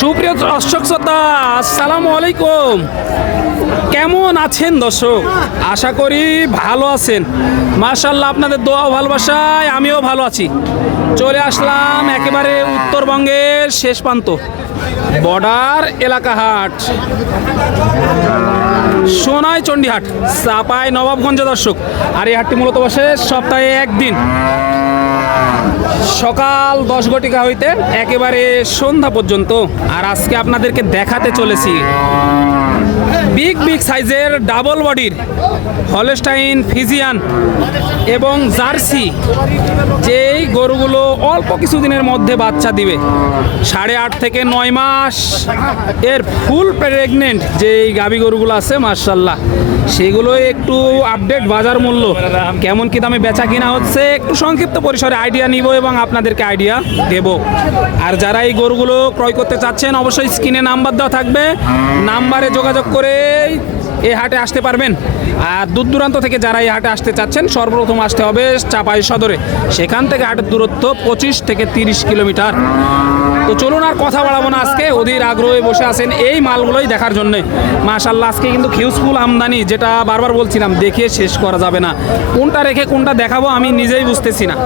সুপ্রিয় দর্শক শ্রোতা, আসসালামু আলাইকুম। কেমন আছেন দর্শক? আশা করি ভালো আছেন। মাশাল্লাহ আপনাদের দোয়া ভালোবাসায় আমিও ভালো আছি। চলে আসলাম একেবারে উত্তরবঙ্গের শেষ প্রান্ত, বর্ডার এলাকা হাট সোনাই চণ্ডীহাট, চাপাই নবাবগঞ্জ দর্শক। আর এই হাটটি মূলত বসে সপ্তাহে একদিন। সকাল দশ ঘটিকা হইতে একেবারে সন্ধ্যা পর্যন্ত। আর আজকে আপনাদেরকে দেখাতে চলেছি। বিগ বিগ সাইজের ডাবল বডির হলস্টাইন, ফিজিয়ান এবং জার্সি যেই গরুগুলো অল্প কিছুদিনের মধ্যে বাচ্চা দিবে। সাড়ে আট থেকে নয় মাস এর ফুল প্রেগনেন্ট যেই গাবি গরুগুলো আছে মার্শাল্লাহ সেগুলো একটু আপডেট বাজার মূল্য। কেমন কি দামে বেচা কিনা হচ্ছে, একটু সংক্ষিপ্ত পরিসরে আইডিয়া নিব এবং আপনাদেরকে আইডিয়া দেব। আর যারা এই গরুগুলো ক্রয় করতে চাচ্ছেন, অবশ্যই স্ক্রিনে নাম্বার দেওয়া থাকবে। নাম্বারে যোগাযোগ করে এই হাটে আসতে পারবেন। আর দূর দূরান্ত থেকে যারা এই হাটে আসতে চাচ্ছেন, সর্বপ্রথম আসতে হবে চাপাই সদরে। সেখান থেকে হাটের দূরত্ব পঁচিশ থেকে তিরিশ কিলোমিটার। তো চলুন আর কথা বাড়াবো না আজকে। অধীর আগ্রহে বসে আছেন এই মালগুলোই দেখার জন্যে। মাশাল্লাহ আজকে কিন্তু হিউজফুল আমদানি, যেটা বারবার বলছিলাম, দেখে শেষ করা যাবে না। কোনটা রেখে কোনটা দেখাবো আমি নিজেই বুঝতেছি না।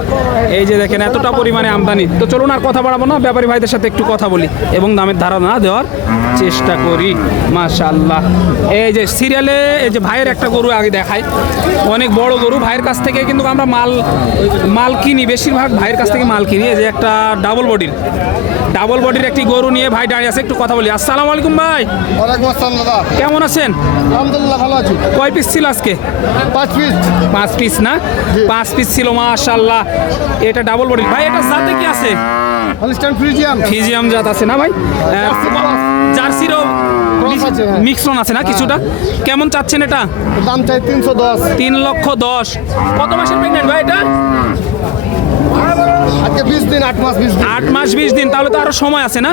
এই যে দেখেন, এতটা পরিমাণে আমদানি। তো চলুন আর কথা বাড়াবো না, ব্যাপারী ভাইদের সাথে একটু কথা বলি। এবং দামের ধারণা দেওয়ার চেষ্টা করি মাশাল্লাহ এই যে সিরিয়ালে এই যে ভাইয়ের একটা গরু আগে দেখাই। অনেক বড় গরু ভাইয়ের কাছ থেকে কিন্তু আমরা মাল মাল কিনি বেশিরভাগ ভাইয়ের কাছ থেকে মাল কিনি। এই যে একটা ডাবল বডির ডাবল বডির একটি গরু নিয়ে ভাই দাঁড়িয়ে আছে একটু কথা বলি। আসসালামু আলাইকুম ভাই। কেমন আছেন? আলহামদুলিল্লাহ ভালো আছি। কয় পিস ছিল আজকে? পাঁচ পিস পাঁচ পিস না? পাঁচ পিস ছিল মাশাল্লাহ এটা ডাবল বডির ভাই এটা সাথে কি আছে? ফ্রিজিয়ান। ফিজিয়াম জাত আছে না ভাই। জার্সিরও আছে, হ্যাঁ। মিক্সন আছে না কিছুটা? কেমন চাচ্ছেন এটা? দাম চাই তিনশো দশ। তিন লক্ষ দশ। কত মাসের প্রেগনেন্ট ভাই এটা? আজকে বিশ দিন আট মাস বিশ দিন। আট মাস বিশ দিন তাহলে তো আরও সময় আছে না?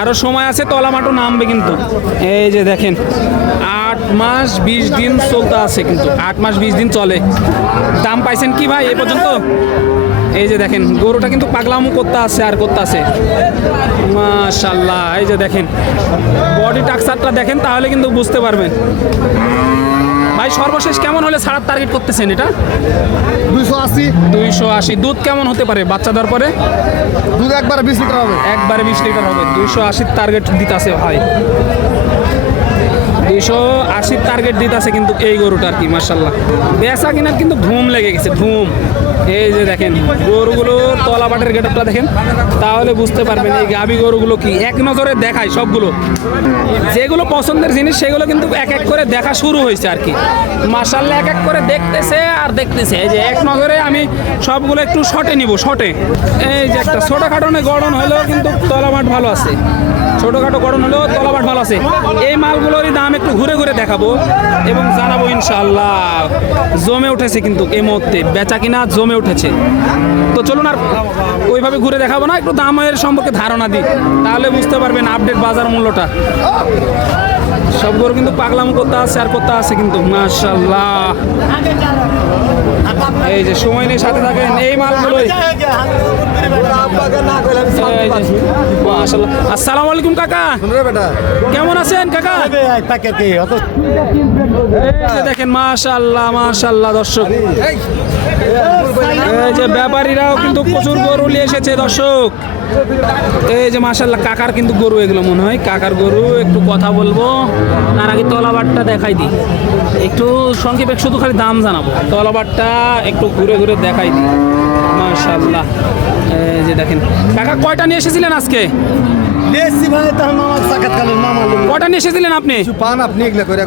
আরও সময় আছে তলা মাটো নামবে কিন্তু। এই যে দেখেন মাস বিশ দিন চলতে আছে কিন্তু। আট মাস বিশ দিন চলে। দাম পাইছেন কি ভাই এ পর্যন্ত? এই যে দেখেন গরুটা কিন্তু পাগলামো করতে আছে আর করতে আছে। মাশাল্লাহ এই যে দেখেন। বডি টাক্সারটা দেখেন তাহলে কিন্তু বুঝতে পারবেন। ভাই সর্বশেষ কেমন হলে ছাড়ার টার্গেট করতেছেন এটা? দুইশো আশি। দুইশো আশি। দুধ কেমন হতে পারে বাচ্চা দেওয়ার পরে? দুধ একবারে বিশ লিটার হবে। একবারে বিশ লিটার হবে। দুইশো আশির টার্গেট দিতে আছে ভাই। দুইশো আশির টার্গেট দিতাছে কিন্তু এই গরুটা আর কি মার্শাল্লাহ বেচা কিনার কিন্তু ধুম লেগে গেছে, ধুম। এই যে দেখেন গরুগুলোর তলাবাটের গেটআপটা দেখেন, তাহলে বুঝতে পারবেন এই গাবি গরুগুলো কি। এক নজরে দেখায় সবগুলো। যেগুলো পছন্দের জিনিস, সেগুলো কিন্তু এক এক করে দেখা শুরু হয়েছে আর কি। মার্শাল্লাহ এক এক করে দেখতেছে আর দেখতেছে। এই যে এক নজরে আমি সবগুলো একটু শটে নিব, শটে। এই যে একটা ছোটোখাটো গড়ন হলেও কিন্তু তলাবাট ভালো আছে। ছোটোখাটো গড়ন হলেও তলাবাট মাল আছে। এই মালগুলোরই দাম একটু ঘুরে ঘুরে দেখাবো এবং জানাব ইনশাল্লাহ জমে উঠেছে কিন্তু এই মুহূর্তে। বেচা কিনা জমে উঠেছে। তো চলুন আর ওইভাবে ঘুরে দেখাবো না, একটু দামের সম্পর্কে ধারণা দিই। তাহলে বুঝতে পারবেন আপডেট বাজার মূল্যটা। সব গরু কিন্তু পাগলাম করতে আছে আর করতে আছে কিন্তু মাশাল্লাহ এই যে সময় নেই সাথে থাকেন এই মালগুলোই। মাশাল্লাহ আসসালামু আলাইকুম কাকা। কেমন আছেন কাকা? দেখেন মাশাল্লাহ মাশাল্লাহ দর্শক। এই যে ব্যাপারীরাও কিন্তু প্রচুর গরু নিয়ে এসেছে দর্শক। এই যে মাশাল্লাহ কাকার কিন্তু গরু এগুলো মনে হয়। কাকার গরু একটু কথা বলব। তার আগে তলাবারটা দেখাই দিই। একটু সংক্ষেপে শুধু খালি দাম জানাব। তলাবারটা একটু ঘুরে ঘুরে দেখাই দিই। মাশাল্লাহ যে দেখেন। কাকা কয়টা নিয়ে এসেছিলেন আজকে? নিয়ে এসেছিলেন আপনি? পান আপনি এগুলা করে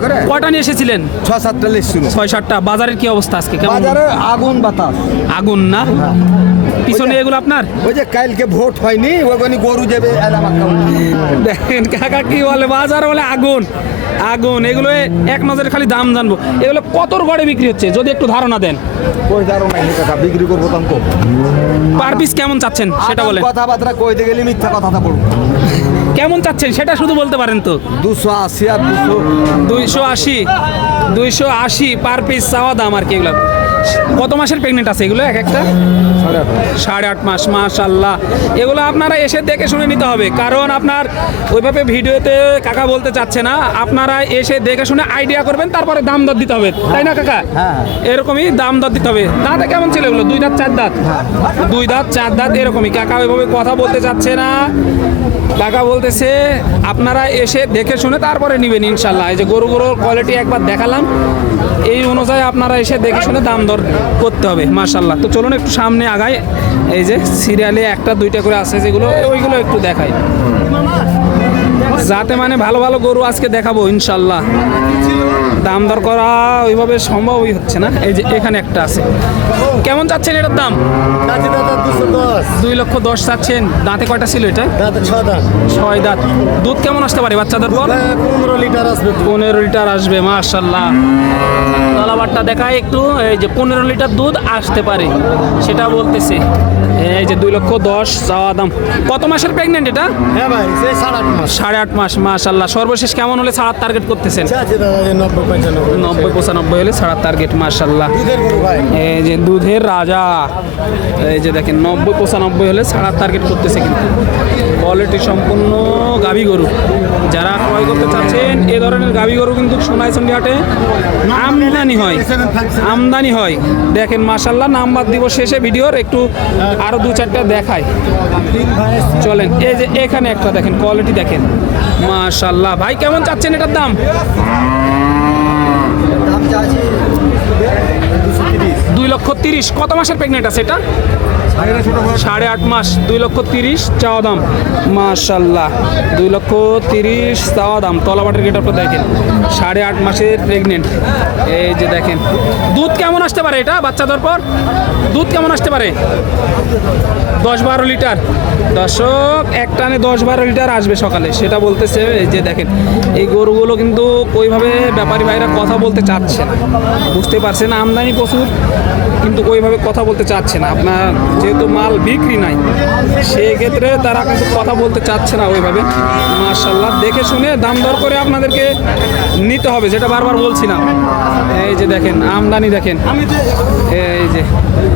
নিয়ে এসেছিলেন? সাতটা ছয় সাতটা। বাজারের কি অবস্থা আজকে? বাজারে আগুন বাতাস। আগুন না? পিছনে এগুলো আপনার? ওই যে কালকে ভোট হয়নি ওখানে গরু যাবে দেখেন কাকা কি বলে বাজার বলে আগুন আগুন এগুলো এক নজরে খালি দাম জানব। এগুলো কতর গড়ে বিক্রি হচ্ছে যদি একটু ধারণা দেন? দাঁড়ো নাই কথা বিক্রি করব দাম কম। পার পিস কেমন চাচ্ছেন সেটা বলেন। কথাবার্তা কইতে গেলে মিথ্যা কথাটা বলব। কেমন চাচ্ছেন সেটা শুধু বলতে পারেন তো। দুশো আশি আর দুশো দুইশো আশি দুইশো আশি পার পিস চাওয়া দাম আর কি এগুলো। কত মাসের প্রেগনেন্ট আছে এগুলো? এক একটা? সাড়ে আট মাস মাশাল্লাহ এগুলো আপনারা এসে দেখে শুনে নিতে হবে। কারণ আপনার ওইভাবে ভিডিওতে কাকা বলতে চাচ্ছে না। আপনারা এসে দেখে শুনে আইডিয়া করবেন তারপরে দাম দর দিতে হবে। তাই না কাকা? হ্যাঁ। এরকমই দাম দর দিতে হবে। দাঁতে কেমন ছিল এগুলো? দুই দাঁত চার দাঁত? দুই দাঁত চার দাঁত এরকমই। কাকা ওইভাবে কথা বলতে চাচ্ছে না। কাকা বলতেছে আপনারা এসে দেখে শুনে তারপরে নেবেন ইনশাল্লাহ এই যে গরু গরুর কোয়ালিটি একবার দেখালাম। এই অনুযায়ী আপনারা এসে দেখে শুনে দাম দর করতে হবে মাশাল্লাহ তো চলুন একটু সামনে আগায় এই যে সিরিয়ালে একটা, দুইটা করে আছে যেগুলো, ওইগুলো একটু দেখাই। যাতে মানে ভালো ভালো গরু আজকে দেখাবো ইনশাল্লাহ দাম দর করা ওইভাবে সম্ভবই হচ্ছে না। এই যে এখানে একটা আছে। কেমন চাচ্ছেন এটার দাম? দুই লক্ষ দশ চাচ্ছেন। দাঁতে কয়টা ছিল এটা? ছয় দাঁত। দুধ কেমন আসতে পারে বাচ্চাদের পর? পনেরো লিটার আসবে পনেরো লিটার আসবে মাশাল্লাহ। তলাবারটা দেখায় একটু। এই যে পনেরো লিটার দুধ আসতে পারে সেটা বলতেছে। এই যে দুই লক্ষ দশ চাওয়া দাম। কত মাসের প্রেগনেন্ট এটা? হ্যাঁ ভাই সাড়ে আট মাস। সাড়ে আট মাস মাশাল্লাহ। সর্বশেষ কেমন হলে ছাড়ার টার্গেট করতেছেন? নব্বই, পঁচানব্বই হলে ছাড়ার টার্গেট ভাই এই যে দুধের রাজা, এই যে দেখেন, নব্বই, পঁচানব্বই হলে ছাড়ার টার্গেট করতেছে কিন্তু। কোয়ালিটি সম্পূর্ণ গাভী গরু। যারা ক্রয় করতে চাচ্ছেন, এ ধরনের গাভী গরু কিন্তু সোনাইচন্ডি হাটে আমদানি হয়। আমদানি হয়। দেখেন মাসাল্লাহ নাম্বার দিব শেষে ভিডিওর, একটু আরও দু চারটা দেখায় চলেন, এই যে এখানে একটা দেখেন কোয়ালিটি দেখেন। মাশাল্লাহ ভাই, কেমন চাচ্ছেন এটার দাম দাম চাচ্ছি দুশো তিরিশ দুই লক্ষ তিরিশ। কত মাসের প্রেগনেন্ট আছে এটা? সাড়ে আট মাস, দুই লক্ষ তিরিশ, চাওয়া দাম। মাশাল্লাহ, দুই লক্ষ তিরিশ, চাওয়া দাম। তলাবাটের গেট আপনি দেখেন, সাড়ে আট মাসের প্রেগনেন্ট এই যে দেখেন, দুধ কেমন আসতে পারে এটা বাচ্চাদের পর? দুধ কেমন আসতে পারে? দশ বারো লিটার। দর্শক, এক টানে দশ বারো লিটার আসবে সকালে। সেটা বলতেছে এই যে দেখেন, এই গরুগুলো কিন্তু ওইভাবে ব্যাপারী ভাইরা কথা বলতে চাচ্ছে না। বুঝতে পারছেন আমদানি প্রচুর, কিন্তু ওইভাবে কথা বলতে চাচ্ছে না। আপনার যেহেতু মাল বিক্রি নাই, সেক্ষেত্রে তারা কিন্তু কথা বলতে চাচ্ছে না ওইভাবে। মার্শাল্লাহ দেখে শুনে দাম দর করে আপনাদেরকে নিতে হবে, যেটা বারবার বলছিলাম এই যে দেখেন, আমদানি দেখেন। এই যে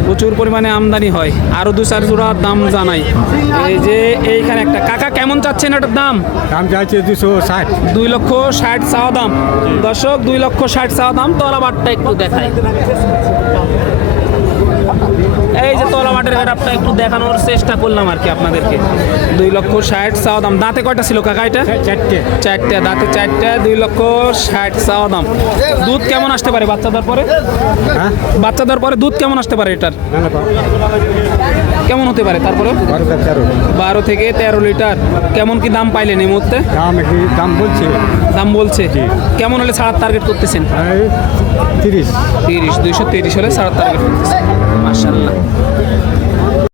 প্রচুর পরিমাণে আমদানি হয়। আরও দু চার জোড়া দাম জানাই। এই যে এইখানে একটা কাকা কেমন চাচ্ছেন এটার দাম? দাম চাইছে দুশো ষাট। দুই লক্ষ ষাট চাওয়া দাম। দর্শক দুই লক্ষ ষাট চাওয়া দাম। তো বাটটা একটু দেখায় এই যে তলা মাঠের ঘাটটা একটু দেখানোর চেষ্টা করলাম আর কি আপনাদেরকে। দুই লক্ষ ষাট চাওয়া দাম। দাঁতে কয়টা ছিল কাকা এটা? চারটে। চারটে দাঁতে চারটে দুই লক্ষ ষাট চাওয়া দাম। দুধ কেমন আসতে পারে বাচ্চাদের পরে? হ্যাঁ? বাচ্চাদের পরে দুধ কেমন আসতে পারে এটার? কেমন হতে পারে তারপরে? বারো থেকে তেরো। লিটার। কেমন কি দাম পাইলেন এই মুহূর্তে? দাম বলছে। দাম বলছে। কেমন হলে ছাড়ার টার্গেট করতেছেন? তিরিশ। তিরিশ দুইশো তিরিশ হলে ছাড়ার টার্গেট করতেছেন। মার্শাল্লাহ